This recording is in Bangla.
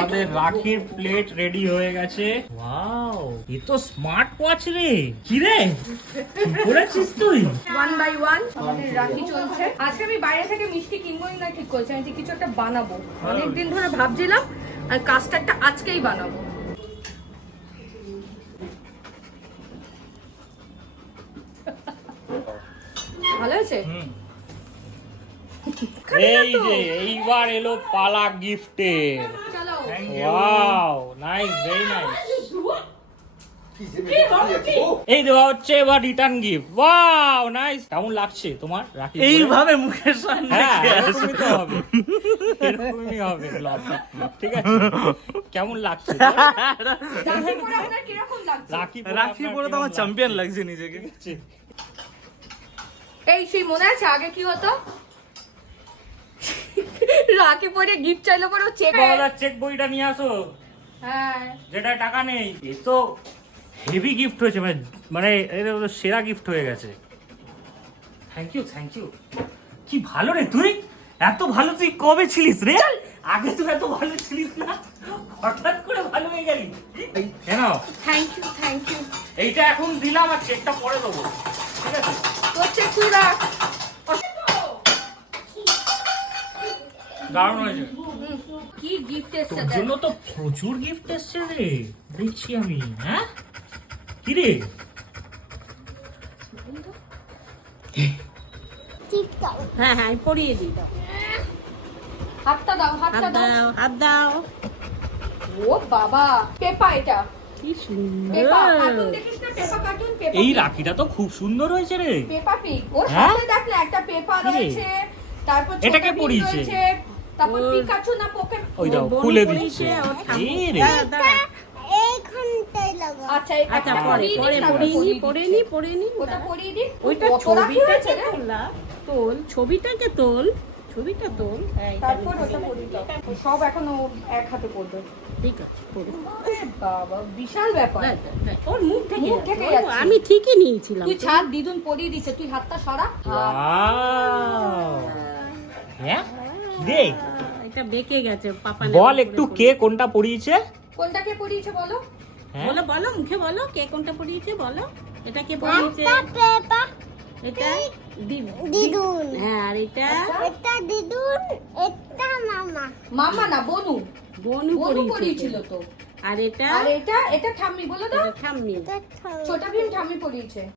আমাদের রাখির প্লেট রেডি হয়ে গেছে। ওয়াও, এ তো স্মার্ট ওয়াচ রে। কি রে করেছিস তুই? 1 by 1 আমাদের রাখি চলছে। আজকে আমি বাইরে থেকে মিষ্টি কিনবোই না ঠিক করেছি, আমি কিছু একটা বানাবো। অনেকদিন ধরে ভাবছিলাম আর কাস্টার্ডটা আজকেই বানাবো। ভালো হয়েছে? এই যে এইবার এলো পালা গিফটের। চলো। Wow, nice, very nice. এই দেওয়া হচ্ছে এবার রিটার্ন গিফট। Wow, nice. কেমন লাগছে তোমার রাখি? এইভাবে মুখের সামনে হ্যাঁ, রেখে আসো। এরকমই তো হবে। এরকমই হবে vlog। ঠিক আছে, কেমন লাগছে? রাখি পরে আপনার কিরকম লাগছে? রাখি পরে তো আমার চ্যাম্পিয়ন লাগছে নিজেকে। এই সেই মনে আছে আগে কি হতো? রাখি পরে গিফট চাইলে পরে চেক চেক বইটা নিয়ে আসো, হ্যাঁ যেটা টাকা নেই। এ তো হেভি গিফট হয়েছে, মানে এটা তো সেরা গিফট হয়ে গেছে। Thank you, thank you. কি ভালো রে তুই, এত ভালো তুই কবে ছিলিস রে? আগে তুই এত ভালো ছিলিস না, হঠাৎ করে ভালো হয়ে গেলি কেন? Thank you, thank you. এইটা এখন দিলাম আর চেকটা পরে দেবো, ঠিক আছে? তোর চেক তুই রাখ। দারুণ হয়েছে। কি গিফট এসেছে তোর জন্য তো প্রচুর গিফট এসছে রে, দেখছি আমি। হ্যাঁ, কি রে? হ্যাঁ হ্যাঁ, আমি পরিয়ে দিই। হাতটা দাও, হাতটা হাত দাও। দাও, হাত দাও। ও বাবা, পেপা এটা। কি সুন্দর। পেপা কার্টুন দেখিস না? পেপা কার্টুন, পেপা এই পিগ। রাখিটা তো খুব সুন্দর হয়েছে রে। পেপা পিগ। ওর হ্যাঁ? হাতে দেখ না একটা পেপা কি রে? রয়েছে, তারপর ছোট এটাকে ভীম পরিয়েছে? রয়েছে, তারপর পিকাচু না পোকে। ওই দাও, বোন খুলে পরিয়েছে, দিচ্ছে। ওর ঠাম্মি। এই রে, দাঁড়া, দাঁড়া। আচ্ছা আচ্ছা, একটা পরে পরিয়ে পরে দিই, তারপর পরিয়ে নি, পরিয়ে পরে দিচ্ছি। নি, পরে নি। ওটা পরিয়ে দিই। ওইটা কত রাখি হয়েছে ছবিটাকে রে? তোল, ছবিটাকে তোল, ছবিটা তোল। হ্যাঁ, এটা তারপর আমি ওটা দিলাম। পরিয়ে দাও। সব এখনো এক হাতে পড়বে। ঠিক আছে, পড়ো। আরে বাবা, বিশাল ব্যাপার। হ্যাঁ, হ্যাঁ, ওর মুখ থেকে মুখ থেকে যাচ্ছে। যাচ্ছে। আমি ঠিকই নিয়েছিলাম। তুই ছাড়, দিদুন পরিয়ে দিচ্ছে, তুই হাতটা সরা। ওয়াও। হ্যাঁ, কি রে? এটা বেঁকে গেছে পাপা। বল একটু কে কোনটা পরিয়েছে? কোনটাকে পরিয়েছে বলো? হ্যাঁ, বলো বলো, মুখে বলো, কে কোনটা পরিয়েছে বলো। এটা কে পরিয়েছে? এটা দিদুন। হ্যাঁ, আর এটা মামা না বনু। বনু বনু পরিয়েছে। পরিয়েছিল তো। আর এটা আর এটা ঠাম্মি বলে দাও। এটা ঠাম্মি। ছোট ভীম ঠাম্মি পরিয়েছে।